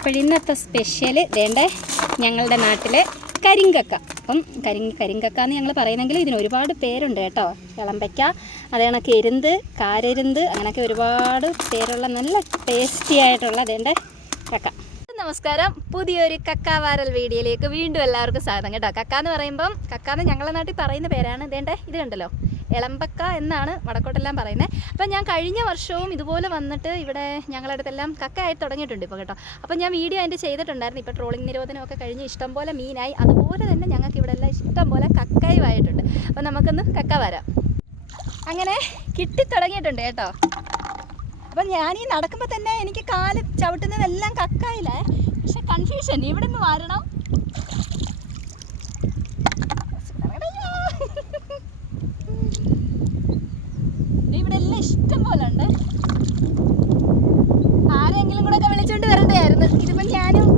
അപ്പോൾ ഇന്നത്തെ സ്പെഷ്യൽ വേണ്ടേ ഞങ്ങളുടെ നാട്ടിലെ കരിങ്കക്ക. അപ്പം കരി കരിങ്കക്ക എന്ന് ഞങ്ങൾ പറയുന്നെങ്കിൽ ഇതിന് ഒരുപാട് പേരുണ്ട് കേട്ടോ. ഇളമ്പയ്ക്ക അതേ കണക്ക് എരുന്ത് കാരരുന്ത് അങ്ങനെയൊക്കെ ഒരുപാട് പേരുള്ള നല്ല ടേസ്റ്റി ആയിട്ടുള്ള അതേണ്ട കക്ക. നമസ്കാരം. പുതിയൊരു കക്കാവാരൽ വീഡിയോയിലേക്ക് വീണ്ടും എല്ലാവർക്കും സ്വാഗതം കേട്ടോ. കക്ക എന്ന് പറയുമ്പം കക്ക എന്ന് ഞങ്ങളുടെ നാട്ടിൽ പറയുന്ന പേരാണ് ഇതേണ്ടേ ഇത് കണ്ടല്ലോ. എളമ്പക്ക എന്നാണ് വടക്കോട്ടെല്ലാം പറയുന്നത് അപ്പം ഞാൻ കഴിഞ്ഞ വർഷവും ഇതുപോലെ വന്നിട്ട് ഇവിടെ ഞങ്ങളുടെ അടുത്തെല്ലാം കക്ക ആയി തുടങ്ങിയിട്ടുണ്ട് ഇപ്പോൾ കേട്ടോ. അപ്പം ഞാൻ വീഡിയോ അതിന്റെ ചെയ്തിട്ടുണ്ടായിരുന്നു. ഇപ്പോൾ ട്രോളിംഗ് നിരോധനമൊക്കെ കഴിഞ്ഞ് ഇഷ്ടംപോലെ മീനായി. അതുപോലെ തന്നെ ഞങ്ങൾക്ക് ഇവിടെ എല്ലാം ഇഷ്ടംപോലെ കക്കയും ആയിട്ടുണ്ട്. അപ്പം നമുക്കൊന്ന് കക്ക വരാം. അങ്ങനെ കിട്ടിത്തുടങ്ങിയിട്ടുണ്ട് കേട്ടോ. അപ്പം ഞാനീ നടക്കുമ്പോൾ തന്നെ എനിക്ക് കാൽ ചവിട്ടുന്നതെല്ലാം കക്കായില്ലേ? പക്ഷെ കൺഫ്യൂഷൻ ഇവിടെ നിന്ന് വരണം ഇവിടെ എല്ലാം ഇഷ്ടം പോലെ ഉണ്ട് ആരെങ്കിലും കൂടെ വിളിച്ചോണ്ട് വരണ്ടായിരുന്നു. ഇതിപ്പോ ഞാനും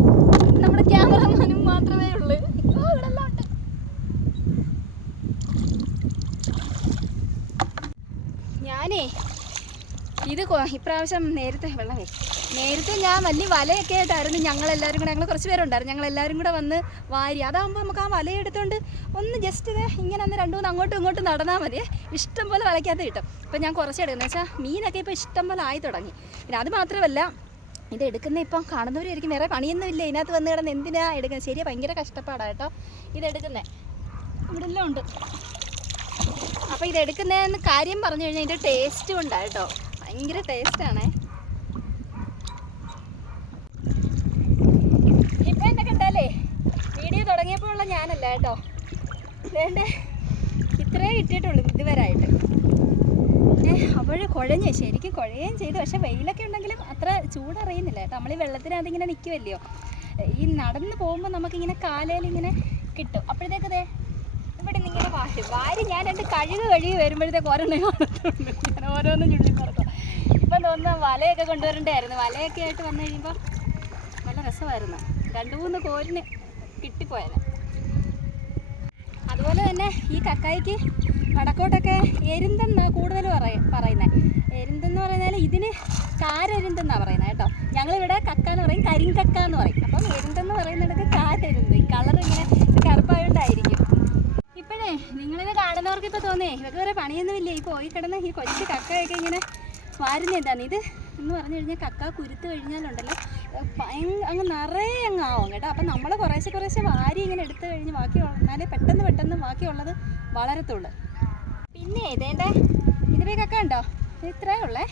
നമ്മുടെ ക്യാമറമാനും മാത്രമേ ഉള്ളൂ. ഞാനേ ഇത് ഇപ്രാവശ്യം നേരത്തെ വെള്ളമേ നേരത്തെ ഞാൻ വലിയ വലയൊക്കെ ആയിട്ടായിരുന്നു ഞങ്ങളെല്ലാവരും കൂടെ. ഞങ്ങൾ കുറച്ച് പേരുണ്ടായിരുന്നു. ഞങ്ങളെല്ലാവരും കൂടെ വന്ന് വാരി. അതാകുമ്പോൾ നമുക്ക് ആ വല എടുത്തുകൊണ്ട് ഒന്ന് ജസ്റ്റ് ഇത് ഇങ്ങനെ ഒന്ന് രണ്ടു മൂന്ന് അങ്ങോട്ടും ഇങ്ങോട്ടും നടന്നാൽ മതി. ഇഷ്ടം പോലെ വലയ്ക്കകത്ത് കിട്ടും. അപ്പോൾ ഞാൻ കുറച്ച് എടുക്കുന്നത്. വെച്ചാൽ മീനൊക്കെ ഇപ്പോൾ ഇഷ്ടം പോലെ ആയി തുടങ്ങി. പിന്നെ അത് മാത്രമല്ല ഇത് എടുക്കുന്ന ഇപ്പം കാണുന്നവരായിരിക്കും. വേറെ പണിയൊന്നുമില്ല ഇതിനകത്ത് വന്ന് കിടന്ന് എന്തിനാ എടുക്കുന്നത്? ശരിയാ ഭയങ്കര കഷ്ടപ്പാടാണ് കേട്ടോ. ഇത് എടുക്കുന്നത് ഇവിടെ എല്ലാം ഉണ്ട്. അപ്പോൾ ഇതെടുക്കുന്നതെന്ന് കാര്യം പറഞ്ഞു കഴിഞ്ഞാൽ ഇതിന്റെ ടേസ്റ്റും കൊണ്ടാണ് കേട്ടോ. ഭയങ്കര ടേസ്റ്റാണേ. ഇപ്പം എന്നെ കണ്ടാലേ വീഡിയോ തുടങ്ങിയപ്പോൾ ഉള്ള ഞാനല്ല കേട്ടോ. വേണ്ടേ? ഇത്രേ കിട്ടിയിട്ടുള്ളൂ ഇതുവരായിട്ട്. അവൾ കുഴഞ്ഞ് ശരിക്കും കുഴയുകയും ചെയ്തു. പക്ഷെ വെയിലൊക്കെ ഉണ്ടെങ്കിലും അത്ര ചൂടറിയുന്നില്ല കേട്ടോ. നമ്മൾ ഈ വെള്ളത്തിനകത്ത് ഇങ്ങനെ നിൽക്കുമല്ലയോ ഈ നടന്ന് പോകുമ്പോൾ നമുക്കിങ്ങനെ കാലയിൽ ഇങ്ങനെ കിട്ടും അപ്പോഴത്തേക്കതേ ഇവിടെ നിന്ന് ഇങ്ങനെ വാരി വാരി ഞാൻ രണ്ട് കഴുക് കഴുകി വരുമ്പോഴത്തേക്ക് ഓരോന്നേ കാണത്തുള്ളൂ. ഞാൻ ഓരോന്നും ചുള്ളി പറക്കും ഇപ്പം തോന്നുന്ന വലയൊക്കെ കൊണ്ടുവരണ്ടായിരുന്നു വലയൊക്കെ ആയിട്ട് വന്നു കഴിയുമ്പോൾ നല്ല രസമായിരുന്നു. രണ്ട് മൂന്ന് കോരിന് കിട്ടിപ്പോയാൽ അതുപോലെ തന്നെ ഈ കക്കായിക്ക് വടക്കോട്ടൊക്കെ എരുന്തെന്ന് കൂടുതൽ പറയ പറയുന്നത് എരുന്തെന്ന് പറഞ്ഞാൽ ഇതിന് കാരെരുന്തെന്നാണ് പറയുന്നത് കേട്ടോ. ഞങ്ങളിവിടെ കക്ക എന്ന് പറയും കരിങ്കക്ക എന്ന് പറയും. അപ്പം എരുന്തെന്ന് പറയുന്നിടത്ത് കാരെരുന്ത് ഈ കളർ ഇങ്ങനെ കറുപ്പായോണ്ടായിരിക്കും ഇപ്പോഴേ നിങ്ങളിത് ഇപ്പോൾ തോന്നേ ഇവർക്ക് വേറെ പണിയൊന്നുമില്ല? ഈ പോയി കിടന്ന് ഈ കൊച്ചു കക്കയൊക്കെ ഇങ്ങനെ വാരുന്ന എന്താണ്? ഇത് എന്ന് പറഞ്ഞു കഴിഞ്ഞാൽ കക്ക കുരുത്ത് കഴിഞ്ഞാലുണ്ടല്ലോ. അങ്ങ് നിറയെ അങ്ങ് ആവും കേട്ടോ. അപ്പം നമ്മൾ കുറേശ്ശെ കുറേശ്ശെ വാരി ഇങ്ങനെ എടുത്തു കഴിഞ്ഞ് ബാക്കി എന്നാലേ പെട്ടെന്ന് പെട്ടെന്ന് ബാക്കിയുള്ളത് വളരത്തുള്ളൂ. പിന്നെ ഇതേന്റെ ഇതിന്റെ കക്ക ഉണ്ടോ? ഇത്രേ ഇത്രയേ ഉള്ളേ.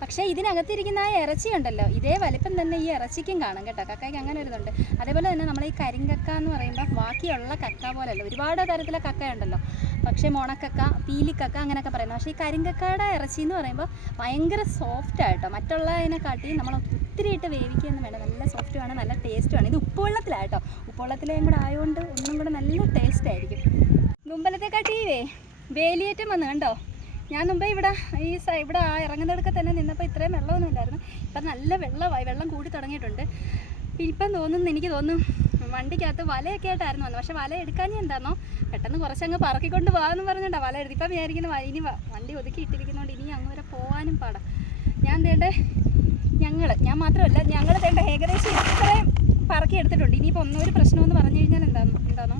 പക്ഷേ ഇതിനകത്തിരിക്കുന്ന ആ ഇറച്ചി ഉണ്ടല്ലോ ഇതേ വലിപ്പം തന്നെ ഈ ഇറച്ചിക്കും കാണും കേട്ടോ. കക്കയ്ക്ക് അങ്ങനെ ഒരു ഇതുണ്ട് അതേപോലെ തന്നെ നമ്മൾ ഈ കരിങ്കക്ക എന്ന് പറയുമ്പോൾ ബാക്കിയുള്ള കക്ക പോലെയല്ല ഒരുപാട് തരത്തിലെ കക്ക ഉണ്ടല്ലോ. പക്ഷേ മുണക്കക്ക പീലിക്കക്ക അങ്ങനെയൊക്കെ പറയുന്നത് പക്ഷേ ഈ കരിങ്കക്കയുടെ ഇറച്ചി എന്ന് പറയുമ്പോൾ ഭയങ്കര സോഫ്റ്റ് ആയിട്ടോ മറ്റുള്ളതിനെക്കാട്ടി നമ്മൾ ഒത്തിരി ഇട്ട് വേവിക്കുകയെന്ന് വേണം നല്ല സോഫ്റ്റ് വേണം നല്ല ടേസ്റ്റുമാണ് ഇത് ഉപ്പുവെള്ളത്തിലാട്ടോ ഉപ്പുവെള്ളത്തിലേയും കൂടെ ആയതുകൊണ്ട് ഒന്നും കൂടെ നല്ല ടേസ്റ്റ് ആയിരിക്കും. മുമ്പലത്തെക്കാട്ടി വേലിയേറ്റം വന്ന് കണ്ടോ? ഞാൻ മുമ്പേ ഇവിടെ ഈ ഇവിടെ ആ ഇറങ്ങുന്നിടക്ക് തന്നെ നിന്നപ്പോൾ ഇത്രയും വെള്ളമൊന്നും ഇല്ലായിരുന്നു. ഇപ്പം നല്ല വെള്ളമായി വെള്ളം കൂടി തുടങ്ങിയിട്ടുണ്ട്. ഇപ്പം തോന്നുന്നു എനിക്ക് തോന്നുന്നു വണ്ടിക്കകത്ത് വലയൊക്കെ ആയിട്ടായിരുന്നു വന്നത്. പക്ഷെ വല എടുക്കാൻ എന്താണോ പെട്ടെന്ന് കുറച്ചങ്ങ് പറക്കിക്കൊണ്ട് പോകാമെന്ന് പറഞ്ഞിട്ടാണ് വല എടുത്ത്. ഇപ്പം വിചാരിക്കുന്നു ഇനി വണ്ടി ഒതുക്കി ഇട്ടിരിക്കുന്നതുകൊണ്ട് ഇനി അങ്ങ് വരെ പോകാനും പാടാം. ഞാൻ തേണ്ടേ ഞങ്ങൾ ഞാൻ മാത്രമല്ല ഞങ്ങൾ തേണ്ട ഏകദേശം ഇത്രയും പറക്കി എടുത്തിട്ടുണ്ട്. ഇനിയിപ്പോൾ ഒന്നൊരു പ്രശ്നമെന്ന് പറഞ്ഞു കഴിഞ്ഞാൽ എന്താണോ എന്താണോ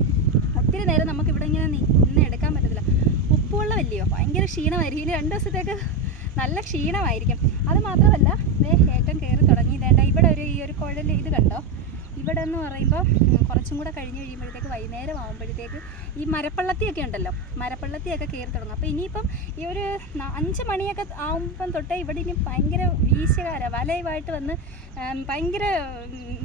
ഒത്തിരി നേരം നമുക്കിവിടെ ഇങ്ങനെ നിന്ന് എടുക്കാൻ പറ്റത്തില്ല. ഉപ്പുവെള്ളമല്ലയോ ഭയങ്കര ക്ഷീണമായിരിക്കും. ഇനി രണ്ട് ദിവസത്തേക്ക് നല്ല ക്ഷീണമായിരിക്കും. അത് മാത്രമല്ല ദേ ഏറ്റവും കയറി തുടങ്ങി. ഇവിടെ ഒരു ഈ ഒരു കുഴൽ ഇത് കണ്ടോ? ഇവിടെ എന്ന് പറയുമ്പോൾ കുറച്ചും കൂടെ കഴിഞ്ഞ് കഴിയുമ്പോഴത്തേക്ക് വൈകുന്നേരം ആകുമ്പോഴത്തേക്ക് ഈ മരപ്പള്ളത്തിയൊക്കെ ഉണ്ടല്ലോ മരപ്പള്ളത്തിയൊക്കെ കയറി തുടങ്ങും. അപ്പോൾ ഇനിയിപ്പം ഈ ഒരു അഞ്ച് മണിയൊക്കെ ആകുമ്പം തൊട്ടേ ഇവിടെ ഇനി ഭയങ്കര വീശുകാര വലയുമായിട്ട് വന്ന് ഭയങ്കര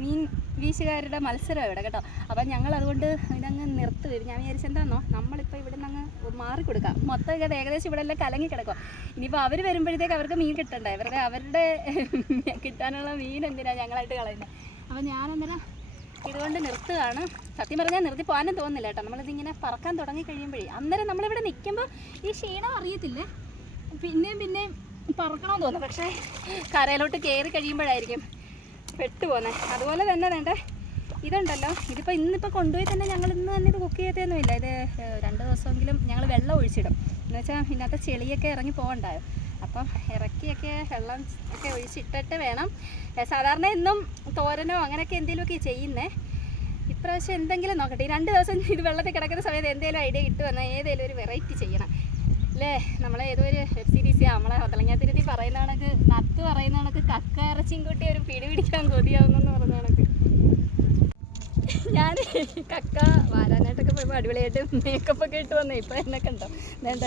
മീൻ വീശുകാരുടെ മത്സരമാണ് ഇവിടെ കേട്ടോ. അപ്പം ഞങ്ങൾ അതുകൊണ്ട് ഇതങ്ങ് നിർത്തുവരും ഞാൻ വിചാരിച്ചു എന്താണോ നമ്മളിപ്പോൾ ഇവിടെ നിന്ന് അങ്ങ് മാറിക്കൊടുക്കാം. മൊത്തം ഇത് ഏകദേശം ഇവിടെ എല്ലാം കലങ്ങി കിടക്കുക ഇനിയിപ്പോൾ അവർ വരുമ്പോഴത്തേക്ക് അവർക്ക് മീൻ കിട്ടണ്ടേ? അവരുടെ അവരുടെ കിട്ടാനുള്ള മീൻ എന്തിനാണ് ഞങ്ങളായിട്ട് കളയുന്നത് അപ്പം ഞാനന്നേരം ഇതുകൊണ്ട് നിർത്തുകയാണ്. സത്യം പറഞ്ഞാൽ നിർത്തി പോകാനും തോന്നുന്നില്ല കേട്ടോ. നമ്മളിതിങ്ങനെ പറക്കാൻ തുടങ്ങി കഴിയുമ്പോഴേ അന്നേരം നമ്മളിവിടെ നിൽക്കുമ്പോൾ ഈ ക്ഷീണം അറിയത്തില്ലേ. പിന്നെയും പിന്നെയും പറക്കണമെന്ന് തോന്നുന്നു. പക്ഷേ കരയിലോട്ട് കയറി കഴിയുമ്പോഴായിരിക്കും പെട്ടുപോകുന്നത് അതുപോലെ തന്നെ വേണ്ട ഇതുണ്ടല്ലോ. ഇതിപ്പോൾ ഇന്നിപ്പോൾ കൊണ്ടുപോയി തന്നെ ഞങ്ങൾ ഇന്ന് തന്നെ ഇത് കുക്ക് ചെയ്തതൊന്നുമില്ല ഇത് രണ്ട് ദിവസമെങ്കിലും ഞങ്ങൾ വെള്ളം ഒഴിച്ചിടും. എന്ന് വെച്ചാൽ ചെളിയൊക്കെ ഇറങ്ങി പോകണ്ടായോ? അപ്പം ഇറക്കിയൊക്കെ വെള്ളം ഒക്കെ ഒഴിച്ചിട്ടിട്ട് വേണം. സാധാരണ എന്നും തോരനോ അങ്ങനെയൊക്കെ എന്തെങ്കിലുമൊക്കെ ചെയ്യുന്നേ. ഇപ്രാവശ്യം എന്തെങ്കിലും നോക്കട്ടെ. ഈ രണ്ട് ദിവസം ഇത് വെള്ളത്തിൽ കിടക്കുന്ന സമയത്ത് എന്തെങ്കിലും ഐഡിയ കിട്ടുമെന്നാൽ ഏതെങ്കിലും ഒരു വെറൈറ്റി ചെയ്യണം. അല്ലേ? നമ്മളെ ഏതോ ഒരു വെബ് സീരീസ് നമ്മളെ ഒതളങ്ങാത്തിരുത്തി പറയുന്ന കണക്ക് നത്ത് പറയുന്ന കണക്ക് കക്ക ഇറച്ചിയും കൂട്ടി ഒരു പിടി പിടിക്കാൻ കൊതിയാവുന്നെന്ന് പറഞ്ഞ കണക്ക്. ഞാൻ കക്ക വാരാനായിട്ടൊക്കെ പോയപ്പോൾ അടിപൊളിയായിട്ട് മേക്കപ്പൊക്കെ ഇട്ട് വന്നേ. ഇപ്പം എന്നൊക്കെ ഉണ്ടോ വേണ്ട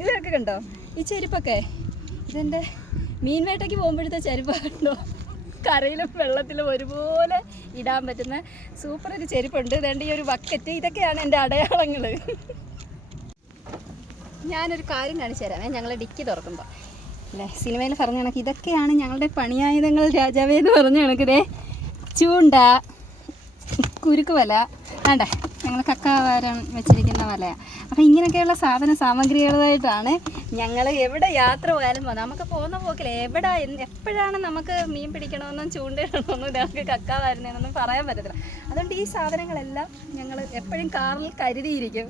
ഇതൊക്കെ കണ്ടോ? ഈ ചെരുപ്പൊക്കെ? ഇതെന്റെ മീൻ വേട്ടയ്ക്ക് പോകുമ്പോഴത്തെ ചെരുപ്പാണല്ലോ കരയിലും വെള്ളത്തിലും ഒരുപോലെ ഇടാൻ പറ്റുന്ന സൂപ്പർ ഒരു ചെരുപ്പുണ്ട്. ഇതേണ്ട ഈ ഒരു ബക്കറ്റ് ഇതൊക്കെയാണ് എന്റെ അടയാളങ്ങൾ ഞാനൊരു കാര്യം കാണിച്ചു തരാമേ. ഞങ്ങൾ ഡിക്കി തുറക്കുമ്പോൾ അല്ലേ സിനിമയിൽ പറഞ്ഞ കണക്ക് ഇതൊക്കെയാണ് ഞങ്ങളുടെ പണിയായുധങ്ങൾ രാജാവേ എന്ന് പറഞ്ഞ കണക്കിതേ ചൂണ്ട കുരുക്കുവല കണ്ടേ ഞങ്ങൾ കക്ക വാരം വെച്ചിരിക്കുന്ന വലയാണ് അപ്പോൾ ഇങ്ങനെയൊക്കെയുള്ള സാധന സാമഗ്രികളുമായിട്ടാണ് ഞങ്ങൾ എവിടെ യാത്ര പോയാലും നമുക്ക് പോകുന്ന പോക്കിൽ എവിടെ എപ്പോഴാണ് നമുക്ക് മീൻ പിടിക്കണമെന്നും ചൂണ്ടയിടണമെന്നും ഞങ്ങൾക്ക് കക്ക വാരുന്നതെന്നൊന്നും പറയാൻ പറ്റത്തില്ല. അതുകൊണ്ട് ഈ സാധനങ്ങളെല്ലാം ഞങ്ങൾ എപ്പോഴും കാറിൽ കരുതിയിരിക്കും.